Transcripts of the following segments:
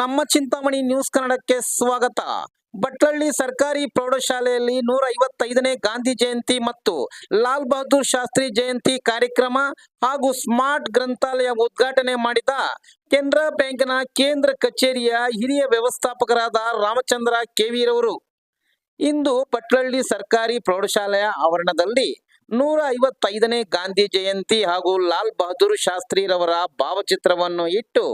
ನಮ್ಮ ಚಿಂತಾಮಣಿ ನ್ಯೂಸ್ ಕನ್ನಡಕ್ಕೆ ಸ್ವಾಗತ. ಭಟ್ಲಳ್ಳಿ ಸರ್ಕಾರಿ ಪ್ರೌಢಶಾಲೆಯಲ್ಲಿ 155ನೇ ಗಾಂಧಿ ಜಯಂತಿ ಮತ್ತು ಲಾಲ್ ಬಹದ್ದೂರ್ ಶಾಸ್ತ್ರಿ ಜಯಂತಿ ಕಾರ್ಯಕ್ರಮ ಹಾಗೂ ಸ್ಮಾರ್ಟ್ ಗ್ರಂಥಾಲಯ ಉದ್ಘಾಟನೆ ಮಾಡಿದ ಕೆನರಾ ಬ್ಯಾಂಕ್ನ ಕೇಂದ್ರ ಕಚೇರಿಯ ಹಿರಿಯ ವ್ಯವಸ್ಥಾಪಕರಾದ ರಾಮಚಂದ್ರ ಕೆವಿರವರು ಇಂದು ಭಟ್ಲಳ್ಳಿ ಸರ್ಕಾರಿ ಪ್ರೌಢಶಾಲೆಯ ಆವರಣದಲ್ಲಿ 155ನೇ ಗಾಂಧಿ ಜಯಂತಿ ಹಾಗೂ ಲಾಲ್ ಬಹದ್ದೂರ್ ಶಾಸ್ತ್ರಿರವರ ಭಾವಚಿತ್ರವನ್ನು ಇಟ್ಟು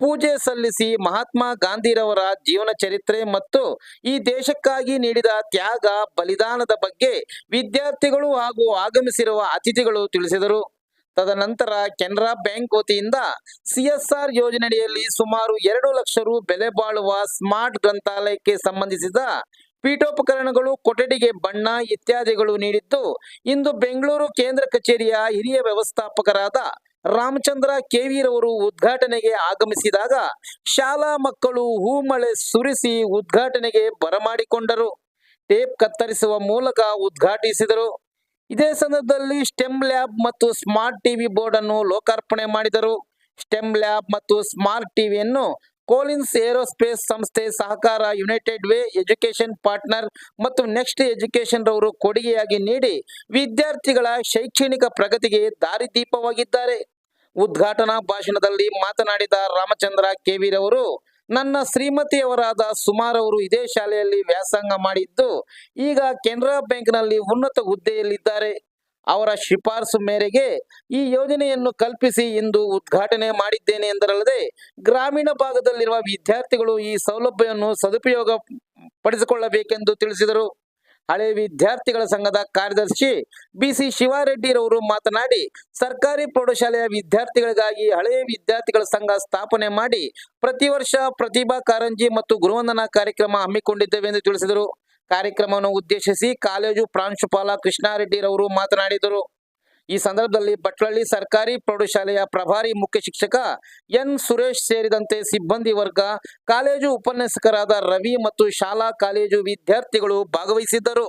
ಪೂಜೆ ಸಲ್ಲಿಸಿ ಮಹಾತ್ಮ ಗಾಂಧಿರವರ ಜೀವನ ಚರಿತ್ರೆ ಮತ್ತು ಈ ದೇಶಕ್ಕಾಗಿ ನೀಡಿದ ತ್ಯಾಗ ಬಲಿದಾನದ ಬಗ್ಗೆ ವಿದ್ಯಾರ್ಥಿಗಳು ಹಾಗೂ ಆಗಮಿಸಿರುವ ಅತಿಥಿಗಳು ತಿಳಿಸಿದರು. ತದನಂತರ ಕೆನರಾ ಬ್ಯಾಂಕ್ ವತಿಯಿಂದ CSR ಯೋಜನೆಯಡಿಯಲ್ಲಿ ಸುಮಾರು 2 ಲಕ್ಷ ರು ಬೆಲೆ ಬಾಳುವ ಸ್ಮಾರ್ಟ್ ಗ್ರಂಥಾಲಯಕ್ಕೆ ಸಂಬಂಧಿಸಿದ ಪೀಠೋಪಕರಣಗಳು, ಕೊಠಡಿಗೆ ಬಣ್ಣ ಇತ್ಯಾದಿಗಳು ನೀಡಿದ್ದು, ಇಂದು ಬೆಂಗಳೂರು ಕೇಂದ್ರ ಕಚೇರಿಯ ಹಿರಿಯ ವ್ಯವಸ್ಥಾಪಕರಾದ ರಾಮಚಂದ್ರ ಕೆವಿರವರು ಉದ್ಘಾಟನೆಗೆ ಆಗಮಿಸಿದಾಗ ಶಾಲಾ ಮಕ್ಕಳು ಹೂಮಳೆ ಸುರಿಸಿ ಉದ್ಘಾಟನೆಗೆ ಬರಮಾಡಿಕೊಂಡರು. ಟೇಪ್ ಕತ್ತರಿಸುವ ಮೂಲಕ ಉದ್ಘಾಟಿಸಿದರು. ಇದೇ ಸಂದರ್ಭದಲ್ಲಿ ಸ್ಟೆಮ್ ಲ್ಯಾಬ್ ಮತ್ತು ಸ್ಮಾರ್ಟ್ ಟಿವಿ ಬೋರ್ಡ್ ಅನ್ನು ಲೋಕಾರ್ಪಣೆ ಮಾಡಿದರು. ಸ್ಟೆಮ್ ಲ್ಯಾಬ್ ಮತ್ತು ಸ್ಮಾರ್ಟ್ ಟಿವಿಯನ್ನು ಕೋಲಿನ್ಸ್ ಏರೋಸ್ಪೇಸ್ ಸಂಸ್ಥೆ ಸಹಕಾರ, ಯುನೈಟೆಡ್ ವೇ ಎಜುಕೇಶನ್ ಪಾರ್ಟ್ನರ್ ಮತ್ತು ನೆಕ್ಸ್ಟ್ ಎಜುಕೇಶನ್ ರವರು ಕೊಡುಗೆಯಾಗಿ ನೀಡಿ ವಿದ್ಯಾರ್ಥಿಗಳ ಶೈಕ್ಷಣಿಕ ಪ್ರಗತಿಗೆ ದಾರಿದೀಪವಾಗಿದ್ದಾರೆ. ಉದ್ಘಾಟನಾ ಭಾಷಣದಲ್ಲಿ ಮಾತನಾಡಿದ ರಾಮಚಂದ್ರ ಕೆವಿರವರು, ನನ್ನ ಶ್ರೀಮತಿಯವರಾದ ಸುಮಾರವರು ಇದೇ ಶಾಲೆಯಲ್ಲಿ ವ್ಯಾಸಂಗ ಮಾಡಿದ್ದು ಈಗ ಕೆನರಾ ಬ್ಯಾಂಕ್ನಲ್ಲಿ ಉನ್ನತ ಹುದ್ದೆಯಲ್ಲಿದ್ದಾರೆ. ಅವರ ಶಿಫಾರಸು ಮೇರೆಗೆ ಈ ಯೋಜನೆಯನ್ನು ಕಲ್ಪಿಸಿ ಇಂದು ಉದ್ಘಾಟನೆ ಮಾಡಿದ್ದೇನೆ ಎಂದರಲ್ಲದೆ, ಗ್ರಾಮೀಣ ಭಾಗದಲ್ಲಿರುವ ವಿದ್ಯಾರ್ಥಿಗಳು ಈ ಸೌಲಭ್ಯವನ್ನು ಸದುಪಯೋಗ ಪಡಿಸಿಕೊಳ್ಳಬೇಕೆಂದು ತಿಳಿಸಿದರು. ಹಳೆ ವಿದ್ಯಾರ್ಥಿಗಳ ಸಂಘದ ಕಾರ್ಯದರ್ಶಿ BC ಶಿವಾರೆಡ್ಡಿರವರು ಮಾತನಾಡಿ, ಸರ್ಕಾರಿ ಪ್ರೌಢಶಾಲೆಯ ವಿದ್ಯಾರ್ಥಿಗಳಿಗಾಗಿ ಹಳೆಯ ವಿದ್ಯಾರ್ಥಿಗಳ ಸಂಘ ಸ್ಥಾಪನೆ ಮಾಡಿ ಪ್ರತಿ ವರ್ಷ ಪ್ರತಿಭಾ ಕಾರಂಜಿ ಮತ್ತು ಗುರುವಂದನಾ ಕಾರ್ಯಕ್ರಮ ಹಮ್ಮಿಕೊಂಡಿದ್ದೇವೆ ಎಂದು ತಿಳಿಸಿದರು. ಕಾರ್ಯಕ್ರಮವನ್ನು ಉದ್ದೇಶಿಸಿ ಕಾಲೇಜು ಪ್ರಾಂಶುಪಾಲ ಕೃಷ್ಣಾರೆಡ್ಡಿರವರು ಮಾತನಾಡಿದರು. ಈ ಸಂದರ್ಭದಲ್ಲಿ ಭಟ್ಲಳ್ಳಿ ಸರ್ಕಾರಿ ಪ್ರೌಢಶಾಲೆಯ ಪ್ರಭಾರಿ ಮುಖ್ಯ ಶಿಕ್ಷಕ N ಸುರೇಶ್ ಸೇರಿದಂತೆ ಸಿಬ್ಬಂದಿ ವರ್ಗ, ಕಾಲೇಜು ಉಪನ್ಯಾಸಕರಾದ ರವಿ ಮತ್ತು ಶಾಲಾ ಕಾಲೇಜು ವಿದ್ಯಾರ್ಥಿಗಳು ಭಾಗವಹಿಸಿದ್ದರು.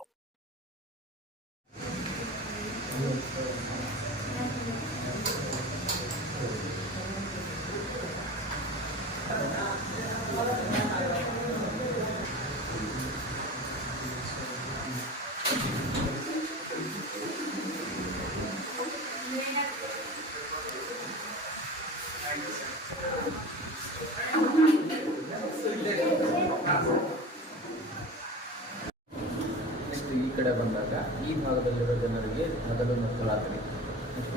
ಈ ಕಡೆ ಬಂದಾಗ ಈ ಭಾಗದಲ್ಲಿರೋ ಜನರಿಗೆ ಮೊದಲು ನುಕ್ಕಲಾಗಲಿ.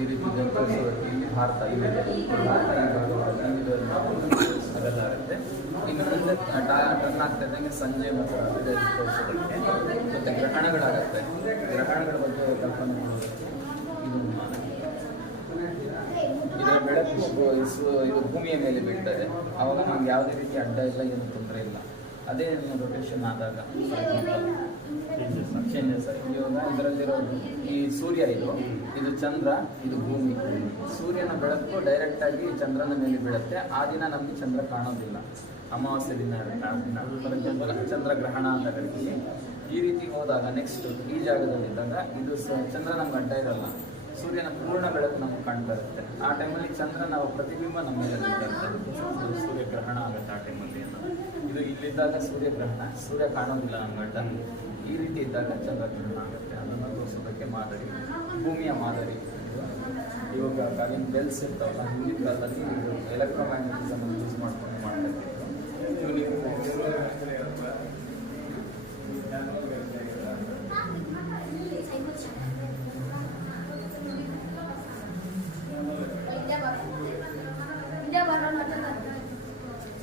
ಈ ರೀತಿ ಜನರು ಇಲ್ಲಿ ಭಾರತ ಇಲ್ಲಿದೆ, ಅದೆಲ್ಲ ಆಗುತ್ತೆ. ಇನ್ನು ಮುಂದೆ ಟರ್ನ್ ಆಗ್ತಾ ಇದ್ದಂಗೆ ಸಂಜೆ ಮತ್ತು ತೋರಿಸೋದಕ್ಕೆ ಮತ್ತು ಗ್ರಹಣಗಳಾಗುತ್ತೆ. ಗ್ರಹಣಗಳ ಬಗ್ಗೆ ಕಲ್ಪನೆ ಮಾಡೋದಕ್ಕೆ ಇದರ ಬೆಳಕು ಇದು ಭೂಮಿಯ ಮೇಲೆ ಬೀಳ್ತದೆ. ಆವಾಗ ನಮ್ಗೆ ಯಾವುದೇ ರೀತಿ ಅಡ್ಡ ಇಲ್ಲ, ಏನು ತೊಂದರೆ ಇಲ್ಲ. ಅದೇ ರೊಟೇಷನ್ ಆದಾಗ ಚೇಂಜಸ್ ಇವಾಗ ಇದರಲ್ಲಿರೋ ಈ ಸೂರ್ಯ, ಇದು ಚಂದ್ರ, ಇದು ಭೂಮಿ. ಸೂರ್ಯನ ಬೆಳಕು ಡೈರೆಕ್ಟಾಗಿ ಚಂದ್ರನ ಮೇಲೆ ಬೀಳುತ್ತೆ. ಆ ದಿನ ನಮಗೆ ಚಂದ್ರ ಕಾಣೋದಿಲ್ಲ, ಅಮಾವಾಸ್ಯೆ ದಿನ ಇರುತ್ತೆ. ಆ ದಿನ ಫಾರ್ ಎಕ್ಸಾಂಪಲ್ ಚಂದ್ರಗ್ರಹಣ ಅಂತ ಕರಿತೀವಿ. ಈ ರೀತಿ ಹೋದಾಗ ನೆಕ್ಸ್ಟ್ ಈ ಜಾಗದಲ್ಲಿದ್ದಾಗ ಇದು ಚಂದ್ರ ನಮ್ಗೆ ಅಡ್ಡ ಇರಲ್ಲ, ಸೂರ್ಯನ ಪೂರ್ಣ ಬೆಳಕು ನಮ್ಗೆ ಕಾಣ್ತಾ ಇರುತ್ತೆ. ಆ ಟೈಮಲ್ಲಿ ಚಂದ್ರ ನಾವು ಪ್ರತಿಬಿಂಬ ನಮ್ಮ ಮೇಲೆ ಇರುತ್ತೆ. ಸೂರ್ಯಗ್ರಹಣ ಆಗುತ್ತೆ ಆ ಟೈಮಲ್ಲಿ. ಇದು ಇಲ್ಲಿದ್ದಾಗ ಸೂರ್ಯಗ್ರಹಣ, ಸೂರ್ಯ ಕಾಣೋದಿಲ್ಲ ನಮ್ಗೆ ಅಡ್ಡ. ಈ ರೀತಿ ಇದ್ದಾಗ ಚಂದ್ರಗ್ರಹಣ ಆಗುತ್ತೆ. ಅದನ್ನು ತೋರಿಸೋದಕ್ಕೆ ಮಾದರಿ, ಭೂಮಿಯ ಮಾದರಿ. ಇವಾಗ ಕಾಲಿನ ಬೆಲ್ಸ್ ಇರ್ತಾವಲ್ಲ, ಹಿಂದಿನ ಕಾಲದಲ್ಲಿ ಎಲೆಕ್ಟ್ರೋಮ್ಯಾಗ್ನೆಟಿಸಮ್ ಯೂಸ್ ಮಾಡ್ಕೊಂಡು ಮಾಡ್ತಾ ಇದ್ದೀವಿ.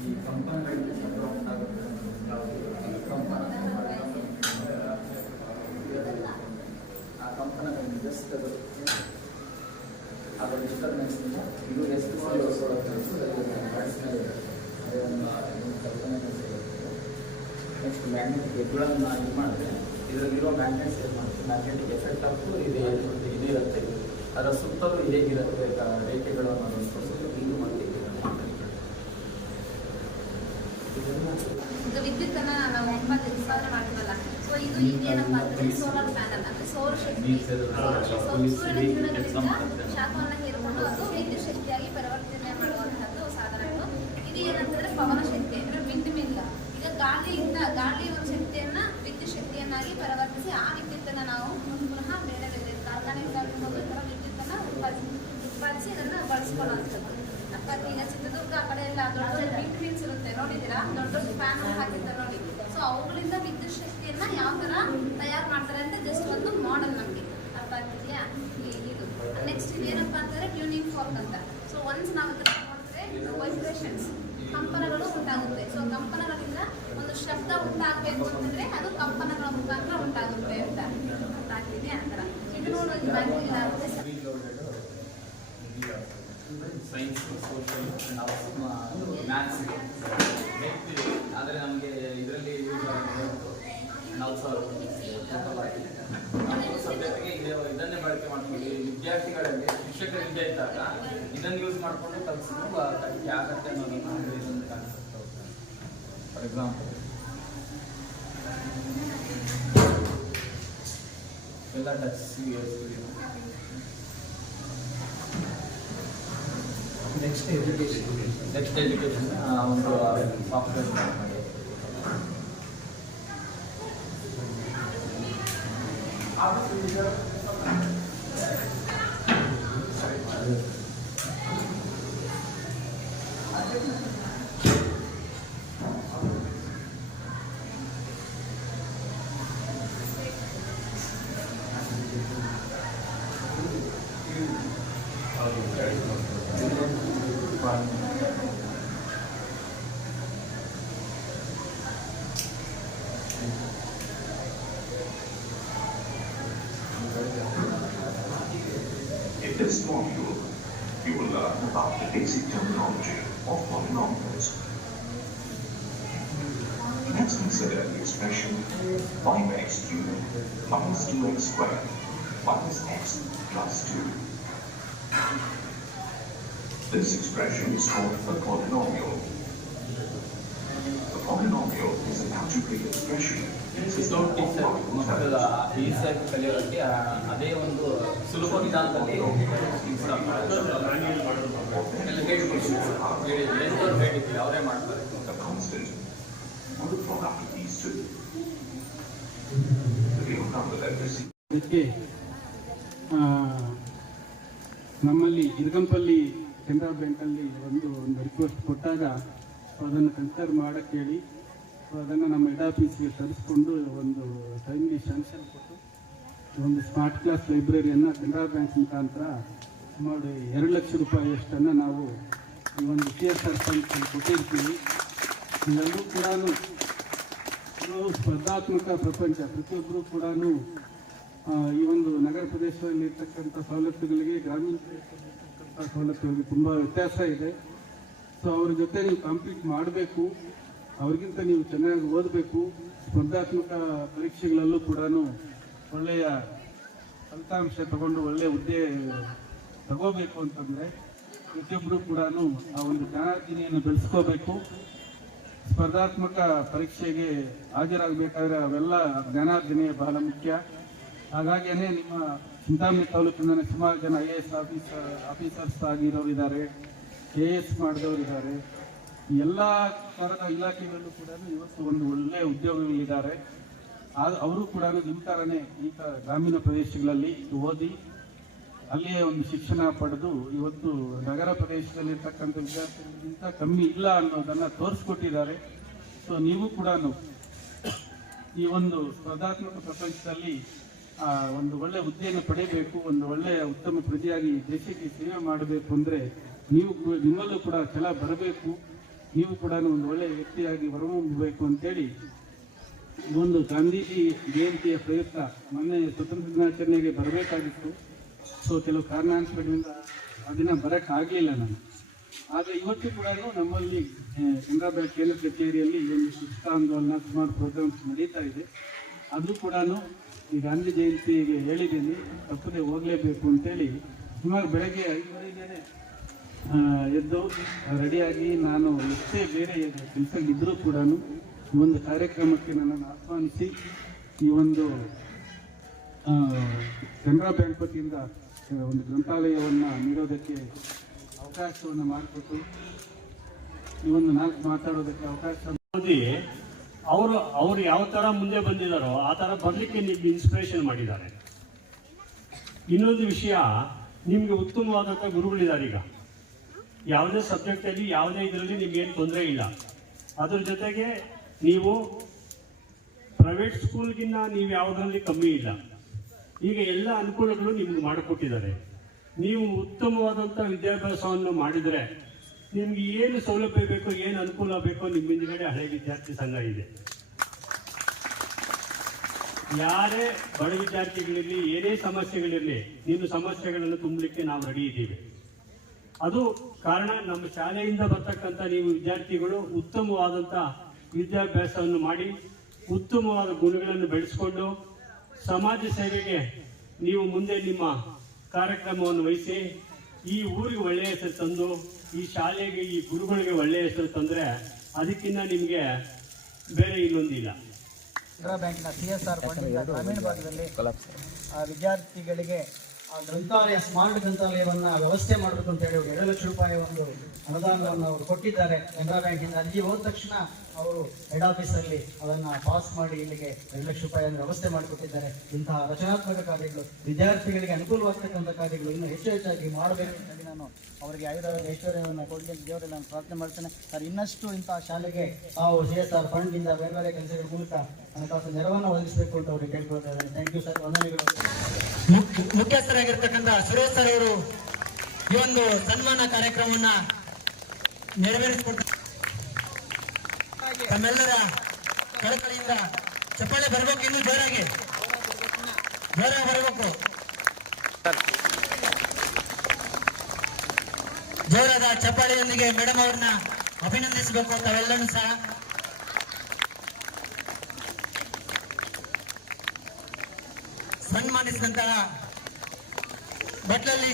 ಈ ಕಂಪನಿಗಳಿಗೆ ಆ ಕಂಪನಿಗಳಿಗೆ ಜಸ್ಟ್ ಅದರ ಡಿಸ್ಟರ್ಬೆನ್ಸ್ನಿಂದ ಇದು ಎಷ್ಟು ನೆಕ್ಸ್ಟ್ ಮ್ಯಾಗ್ನೆಟಿಕ್ ಎಗ್ಗಳನ್ನು ಇದು ಮಾಡಿದ್ರೆ ಇದರಲ್ಲಿರೋ ಮ್ಯಾಗ್ನೆಟ್ಸ್ ಏನು ಮಾಡುತ್ತೆ, ಮ್ಯಾಗ್ನೆಟಿಕ್ ಎಫೆಕ್ಟ್ ಆಗ್ತೂ ಇದಿರುತ್ತೆ. ಅದರ ಸುತ್ತಲೂ ಹೇಗಿರುತ್ತೆ ರೇಖೆಗಳು ಅನ್ನೋದನ್ನು ತೋರಿಸೋದು ಇದು ಮತ್ತು ಈಗ ವಿದ್ಯುತ್ತನ್ನು ನಾವು ಉತ್ಪಾದನೆ ಮಾಡ್ತೀವಲ್ಲ, ಸೊ ಇದು ಏನಪ್ಪ ಅಂತಂದ್ರೆ ಸೋಲಾರ್ ಪ್ಯಾನಲ್ ಅಂದ್ರೆ ಸೌರಶಕ್ತಿ. ಸೂರ್ಯನ ಕಿರಣಗಳಿಂದ ಶಾಖವನ್ನು ಹೀರಿಕೊಂಡು ಅದು ವಿದ್ಯುತ್ ಶಕ್ತಿಯಾಗಿ ಪರಿವರ್ತನೆ ಮಾಡುವಂತಹದ್ದು ಸಾಧನಗಳು. ಇದು ಏನಂತಂದ್ರೆ ಪವನ ಶಕ್ತಿ ಅಂದ್ರೆ ಗಾಳಿ ಒಂದು ಶಕ್ತಿಯನ್ನ ವಿದ್ಯುತ್ ಶಕ್ತಿಯನ್ನಾಗಿ ಪರಿವರ್ತಿಸಿ ಆ ವಿದ್ಯುತ್ತನ್ನು ನಾವು ಪುನಃ ಬೇರೆ ಬೇರೆ ಕಾರ್ಖಾನೆಗಳಾಗಿರ್ಬೋದು ಈ ಥರ ವಿದ್ಯುತ್ತನ್ನು ಉತ್ಪಾದಿಸಿ ಇದನ್ನು ಬಳಸ್ಕೊಳ್ಳುವಂಥದ್ದು. ಅಥವಾ ಈಗ ಚಿತ್ರದುರ್ಗ ಆ ಕಡೆ ಎಲ್ಲ ದೊಡ್ಡ ದೊಡ್ಡ ವಿಂಡ್ ಮಿಲ್ಸ್ ಇರುತ್ತೆ, ನೋಡಿದ್ದೀರಾ? ದೊಡ್ಡ ದೊಡ್ಡ ಫ್ಯಾನ್ ಹಾಕಿರ್ತಾರೆ ನೋಡಿ. ಸೊ ಅವುಗಳಿಂದ ವಿದ್ಯುತ್ ಶಕ್ತಿಯನ್ನ ಯಾವ ಥರ ತಯಾರು ಮಾಡ್ತಾರೆ ಅಂತ ಜಸ್ಟ್ ಒಂದು ಮಾಡೆಲ್ ನಮಗೆ ಅರ್ಥ ಆಗ್ತಿದೆಯಾ? ಇದು ನೆಕ್ಸ್ಟ್ ಏನಪ್ಪ ಅಂತಂದರೆ ಟ್ಯೂನಿಂಗ್ ಫಾರ್ಕ್ ಅಂತ. ಸೊ ಒನ್ಸ್ ನಾವು ಇದನ್ನು ನೋಡಿದ್ರೆ ವೈಬ್ರೇಷನ್ಸ್ ಕಂಪನಗಳು ಉಂಟಾಗುತ್ತೆ. ಸೊ ಕಂಪನಗಳಿಂದ ಒಂದು ಶಬ್ದ ಉಂಟಾಗಬೇಕು ಅಂತಂದರೆ ಅದು ಕಂಪನಗಳ ಮುಖಾಂತರ ಉಂಟಾಗುತ್ತೆ ಅಂತ ಅರ್ಥ ಆಗ್ತಿದೆ ಆ ಥರ. ಇದು ನೋಡೋದು science, social and also maths ಆದರೆ ನಮಗೆ ಇದರಲ್ಲಿ ಯೂಸ್ ಆಗೋದು ಆ್ಯಂಡ್ ಆಲ್ಸೋ ನಾವು ಸಬ್ಜೆಕ್ಟ್ಗೆ ಇದನ್ನೇ ಬಳಕೆ ಮಾಡ್ತೀವಿ. ವಿದ್ಯಾರ್ಥಿಗಳಲ್ಲಿ ಶಿಕ್ಷಕರಿಂದ ಇದ್ದಾಗ ಇದನ್ನು ಯೂಸ್ ಮಾಡಿಕೊಂಡು ಕಲಿಸೋದು ಕಲಿಕೆ ಆಗುತ್ತೆ ಅನ್ನೋದನ್ನು ಇದೊಂದು ಕಾನ್ಸೆಪ್ಟ್ ಹೋಗ್ತದೆ. ಫಾರ್ ಎಕ್ಸಾಂಪಲ್ ಎಲ್ಲ ಟಚ್ ನೆಕ್ಸ್ಟ್ ಎಜುಕೇಷನ್ ಒಂದು ಸಾಫ್ಟ್ವೇರ್ ಮಾಡಿ In this module, you will learn about the basic terminology of polynomials. Let's consider the expression 5x cubed minus 2x squared minus x plus 2. This expression is called a polynomial. A polynomial is an algebraic expression. Without teacher ಮಕ್ಕಳ ಈಸಿಯಾಗಿ ಕಲಿಯೋದಕ್ಕೆ ಅದೇ ಒಂದು ಸುಲಭ ವಿಧಾನದಲ್ಲಿ ಹೇಳಿದ್ವಿ ಅವರೇ ಮಾಡ್ತಾರೆ. A constant or the product of these two. The real number that receives ಇದಕ್ಕೆ ನಮ್ಮಲ್ಲಿ ಇರ್ಗಂಪಲ್ಲಿ ಕೆನರಾ ಬ್ಯಾಂಕಲ್ಲಿ ಒಂದು ರಿಕ್ವೆಸ್ಟ್ ಕೊಟ್ಟಾಗ ಅದನ್ನು ಕನ್ಸಿಡರ್ ಮಾಡೋಕ್ಕೆ ಹೇಳಿ ಅದನ್ನು ನಮ್ಮ ಹೆಡ್ ಆಫೀಸ್ಗೆ ತರಿಸ್ಕೊಂಡು ಒಂದು ಟೈಮ್ಲಿ ಸ್ಯಾಂಕ್ಷನ್ ಕೊಟ್ಟು ಒಂದು ಸ್ಮಾರ್ಟ್ ಕ್ಲಾಸ್ ಲೈಬ್ರರಿಯನ್ನು ಕೆನರಾ ಬ್ಯಾಂಕ್ ಮುಖಾಂತರ ಸುಮಾರು 2 ಲಕ್ಷ ರೂಪಾಯಿಯಷ್ಟನ್ನು ನಾವು ಈ ಒಂದು CSR ಫಂಡ್ ಕೊಟ್ಟಿರ್ತೀವಿ. ಇವೆಲ್ಲರೂ ಕೂಡ ಸ್ಪರ್ಧಾತ್ಮಕ ಪ್ರಪಂಚ, ಪ್ರತಿಯೊಬ್ಬರೂ ಕೂಡ ಈ ಒಂದು ನಗರ ಪ್ರದೇಶದಲ್ಲಿ ಇರ್ತಕ್ಕಂಥ ಸವಲತ್ತುಗಳಿಗೆ ಗ್ರಾಮೀಣ ಪ್ರದೇಶದಲ್ಲಿರ್ತಕ್ಕಂಥ ಸವಲತ್ತುಗಳಿಗೆ ತುಂಬ ವ್ಯತ್ಯಾಸ ಇದೆ. ಸೊ ಅವ್ರ ಜೊತೆ ನೀವು ಕಾಂಪೀಟ್ ಮಾಡಬೇಕು, ಅವ್ರಿಗಿಂತ ನೀವು ಚೆನ್ನಾಗಿ ಓದಬೇಕು. ಸ್ಪರ್ಧಾತ್ಮಕ ಪರೀಕ್ಷೆಗಳಲ್ಲೂ ಕೂಡ ಒಳ್ಳೆಯ ಫಲಿತಾಂಶ ತಗೊಂಡು ಒಳ್ಳೆಯ ಹುದ್ದೆ ತಗೋಬೇಕು ಅಂತಂದರೆ ಪ್ರತಿಯೊಬ್ಬರು ಕೂಡ ಆ ಒಂದು ಜ್ಞಾನಾರ್ಜನೆಯನ್ನು ಬೆಳೆಸ್ಕೋಬೇಕು. ಸ್ಪರ್ಧಾತ್ಮಕ ಪರೀಕ್ಷೆಗೆ ಹಾಜರಾಗಬೇಕಾದ್ರೆ ಅವೆಲ್ಲ ಜ್ಞಾನಾರ್ಜನೆ ಬಹಳ ಮುಖ್ಯ. ಹಾಗಾಗಿಯೇ ನಿಮ್ಮ ಚಿಂತಾಮಣಿ ತಾಲೂಕಿನ ಸುಮಾರು ಜನ IAS ಆಫೀಸರ್ಸ್ ಆಗಿರೋರು ಇದ್ದಾರೆ, KS ಮಾಡಿದವರು ಇದ್ದಾರೆ. ಎಲ್ಲ ಥರದ ಇಲಾಖೆಗಳಲ್ಲೂ ಕೂಡ ಇವತ್ತು ಒಂದು ಒಳ್ಳೆಯ ಉದ್ಯೋಗಗಳಿದ್ದಾರೆ. ಅವರು ಕೂಡ ನಿಮ್ಮ ಥರನೇ ಈ ಗ್ರಾಮೀಣ ಪ್ರದೇಶಗಳಲ್ಲಿ ಓದಿ ಅಲ್ಲಿಯೇ ಒಂದು ಶಿಕ್ಷಣ ಪಡೆದು ಇವತ್ತು ನಗರ ಪ್ರದೇಶದಲ್ಲಿರ್ತಕ್ಕಂಥ ವಿದ್ಯಾರ್ಥಿಗಳಿಗಿಂತ ಕಮ್ಮಿ ಇಲ್ಲ ಅನ್ನೋದನ್ನು ತೋರಿಸ್ಕೊಟ್ಟಿದ್ದಾರೆ. ಸೊ ನೀವು ಕೂಡ ಈ ಒಂದು ಸ್ಪರ್ಧಾತ್ಮಕ ಪ್ರಪಂಚದಲ್ಲಿ ಒಂದು ಒಳ್ಳೆಯ ಹುದ್ದೆಯನ್ನು ಪಡೆಯಬೇಕು, ಒಂದು ಒಳ್ಳೆಯ ಉತ್ತಮ ಪ್ರಜೆಯಾಗಿ ದೇಶಕ್ಕೆ ಸೇವೆ ಮಾಡಬೇಕು ಅಂದರೆ ನಿಮ್ಮಲ್ಲೂ ಕೂಡ ಛಲ ಬರಬೇಕು. ನೀವು ಕೂಡ ಒಂದು ಒಳ್ಳೆಯ ವ್ಯಕ್ತಿಯಾಗಿ ಹೊರಹೊಮ್ಮಬೇಕು ಅಂತೇಳಿ ಒಂದು ಗಾಂಧೀಜಿ ಜಯಂತಿಯ ಪ್ರಯುಕ್ತ ಮೊನ್ನೆ ಸ್ವತಂತ್ರ ದಿನಾಚರಣೆಗೆ ಬರಬೇಕಾಗಿತ್ತು. ಸೊ ಕೆಲವು ಕಾರಣಾಂತರಗಳಿಂದ ಆ ದಿನ ಬರೋಕ್ಕಾಗಲಿಲ್ಲ ನಾನು. ಆದರೆ ಇವತ್ತು ಕೂಡ ನಮ್ಮಲ್ಲಿ ಕೆನರಾ ಬ್ಯಾಂಕ್ ಕೇಂದ್ರ ಕಚೇರಿಯಲ್ಲಿ ಒಂದು ಸುಸ್ತ ಆಂದೋಲನ ಸುಮಾರು ಪ್ರೋಗ್ರಾಮ್ಸ್ ನಡೀತಾ ಇದೆ. ಅದು ಕೂಡ ಈ ಗಾಂಧಿ ಜಯಂತಿಗೆ ಹೇಳಿದ್ದೀನಿ, ತಪ್ಪದೆ ಹೋಗಲೇಬೇಕು ಅಂತೇಳಿ ಸುಮಾರು ಬೆಳಗ್ಗೆ 5:30ಗೆ ಎದ್ದು ರೆಡಿಯಾಗಿ ನಾನು ಎಷ್ಟೇ ಬೇರೆ ಕೆಲಸಗಳಿದ್ದರೂ ಕೂಡ ಈ ಒಂದು ಕಾರ್ಯಕ್ರಮಕ್ಕೆ ನನ್ನನ್ನು ಆಹ್ವಾನಿಸಿ ಈ ಒಂದು ಕೆನರಾ ಬ್ಯಾಂಕ್ ವತಿಯಿಂದ ಒಂದು ಗ್ರಂಥಾಲಯವನ್ನು ನೀಡೋದಕ್ಕೆ ಅವಕಾಶವನ್ನು ಮಾಡಿಕೊಟ್ಟು ಈ ಒಂದು ಮಾತಾಡೋದಕ್ಕೆ ಅವಕಾಶ ಓದಿ ಅವರು ಯಾವ ಥರ ಮುಂದೆ ಬಂದಿದ್ದಾರೋ ಆ ಥರ ಬರಲಿಕ್ಕೆ ನಿಮ್ಗೆ ಇನ್ಸ್ಪಿರೇಷನ್ ಮಾಡಿದ್ದಾರೆ. ಇನ್ನೊಂದು ವಿಷಯ, ನಿಮಗೆ ಉತ್ತಮವಾದಂಥ ಗುರುಗಳಿದ್ದಾರೆ. ಈಗ ಯಾವುದೇ ಸಬ್ಜೆಕ್ಟಲ್ಲಿ ಯಾವುದೇ ಇದರಲ್ಲಿ ನಿಮ್ಗೇನು ತೊಂದರೆ ಇಲ್ಲ. ಅದ್ರ ಜೊತೆಗೆ ನೀವು ಪ್ರೈವೇಟ್ ಸ್ಕೂಲ್ಗಿನ್ನ ನೀವು ಯಾವುದರಲ್ಲಿ ಕಮ್ಮಿ ಇಲ್ಲ. ಈಗ ಎಲ್ಲ ಅನುಕೂಲಗಳು ನಿಮ್ಗೆ ಮಾಡಿಕೊಟ್ಟಿದ್ದಾರೆ. ನೀವು ಉತ್ತಮವಾದಂಥ ವಿದ್ಯಾಭ್ಯಾಸವನ್ನು ಮಾಡಿದರೆ ನಿಮ್ಗೆ ಏನು ಸೌಲಭ್ಯ ಬೇಕೋ, ಏನು ಅನುಕೂಲ ಬೇಕೋ, ನಿಮ್ಮ ಹಿಂದ್ಗಡೆ ಹಳೆ ವಿದ್ಯಾರ್ಥಿ ಸಂಘ ಇದೆ. ಯಾರೇ ಬಡ ವಿದ್ಯಾರ್ಥಿಗಳಿರಲಿ, ಏನೇ ಸಮಸ್ಯೆಗಳಿರಲಿ, ನಿಮ್ಮ ಸಮಸ್ಯೆಗಳನ್ನು ತುಂಬಲಿಕ್ಕೆ ನಾವು ರೆಡಿ ಇದ್ದೀವಿ. ಅದು ಕಾರಣ ನಮ್ಮ ಶಾಲೆಯಿಂದ ಬರ್ತಕ್ಕಂಥ ನೀವು ವಿದ್ಯಾರ್ಥಿಗಳು ಉತ್ತಮವಾದಂಥ ವಿದ್ಯಾಭ್ಯಾಸವನ್ನು ಮಾಡಿ ಉತ್ತಮವಾದ ಗುಣಗಳನ್ನು ಬೆಳೆಸ್ಕೊಂಡು ಸಮಾಜ ಸೇವೆಗೆ ನೀವು ಮುಂದೆ ನಿಮ್ಮ ಕಾರ್ಯಕ್ರಮವನ್ನು ವಹಿಸಿ ಈ ಊರಿಗೆ ಒಳ್ಳೆಯ ಹೆಸರು ತಂದು, ಈ ಶಾಲೆಗೆ, ಈ ಗುರುಗಳಿಗೆ ಒಳ್ಳೆಯ ಹೆಸರು ತಂದರೆ ಅದಕ್ಕಿಂತ ನಿಮಗೆ ಬೇರೆ ಇನ್ನೊಂದಿಲ್ಲ. ಕೆನರಾ ಬ್ಯಾಂಕಿನ CSR ಫಂಡ್ನಿಂದ ಗ್ರಾಮೀಣ ಭಾಗದಲ್ಲಿ ವಿದ್ಯಾರ್ಥಿಗಳಿಗೆ ಗ್ರಂಥಾಲಯ, ಸ್ಮಾರ್ಟ್ ಗ್ರಂಥಾಲಯವನ್ನು ವ್ಯವಸ್ಥೆ ಮಾಡಬೇಕು ಅಂತ ಹೇಳಿ 2 ಲಕ್ಷ ರೂಪಾಯಿ ಒಂದು ಅನುದಾನವನ್ನು ಅವರು ಕೊಟ್ಟಿದ್ದಾರೆ. ಕೆನರಾ ಬ್ಯಾಂಕಿಂದ ಅರ್ಜಿ ಹೋದ ತಕ್ಷಣ ಅವರು ಹೆಡ್ ಆಫೀಸಲ್ಲಿ ಅದನ್ನು ಪಾಸ್ ಮಾಡಿ ಇಲ್ಲಿಗೆ 2 ಲಕ್ಷ ರೂಪಾಯಿಯನ್ನು ವ್ಯವಸ್ಥೆ ಮಾಡಿಕೊಟ್ಟಿದ್ದಾರೆ. ಇಂತಹ ರಚನಾತ್ಮಕ ಕಾರ್ಯಗಳು, ವಿದ್ಯಾರ್ಥಿಗಳಿಗೆ ಅನುಕೂಲವಾಗ್ತಕ್ಕಂಥ ಕಾರ್ಯಗಳು ಇನ್ನೂ ಹೆಚ್ಚಾಗಿ ಮಾಡಬೇಕು ಅಂತ ಹೇಳಿ ನಾನು ಅವರಿಗೆ ಆಯುರ್ವೇದ ಐಶ್ವರ್ಯವನ್ನು ಕೊಡಲಿ ಅಂತ ದೇವರಲ್ಲಿ ನಾನು ಪ್ರಾರ್ಥನೆ ಮಾಡ್ತೇನೆ. ಸರ್, ಇನ್ನಷ್ಟು ಇಂತಹ ಶಾಲೆಗೆ ತಾವು CSR ಫಂಡ್ನಿಂದ ಬೇರೆ ಬೇರೆ ಕೆಲಸಗಳ ಮೂಲಕ ಹಣಕಾಸು ನೆರವನ್ನು ಒದಗಿಸಬೇಕು ಅಂತ ಅವರಿಗೆ ಕೇಳ್ಕೊಳ್ತಾ ಇದ್ದಾರೆ. ಥ್ಯಾಂಕ್ ಯು ಸರ್, ವಂದನೆಗಳು. ಮುಖ್ಯಸ್ಥರಾಗಿರ್ತಕ್ಕಂಥ ಸುರೇಶ್ ಸರ್ ಅವರು ಈ ಒಂದು ಸನ್ಮಾನ ಕಾರ್ಯಕ್ರಮವನ್ನ ನೆರವೇರಿಸಿಕೊಡ್ತಾರೆ. ತಮ್ಮೆಲ್ಲರ ಕಳಕಳಿಯಿಂದ ಚಪ್ಪಾಳೆ ಬರಬೇಕು, ಇನ್ನೂ ಜೋರಾಗಿ ಬರಬೇಕು. ಜೋರಾದ ಚಪ್ಪಾಳೆಯೊಂದಿಗೆ ಮೇಡಮ್ ಅವ್ರನ್ನ ಅಭಿನಂದಿಸಬೇಕು. ತಾವೆಲ್ಲರೂ ಸಹ ಸನ್ಮಾನಿಸಿದಂತಹ ಬಟ್ಲಲ್ಲಿ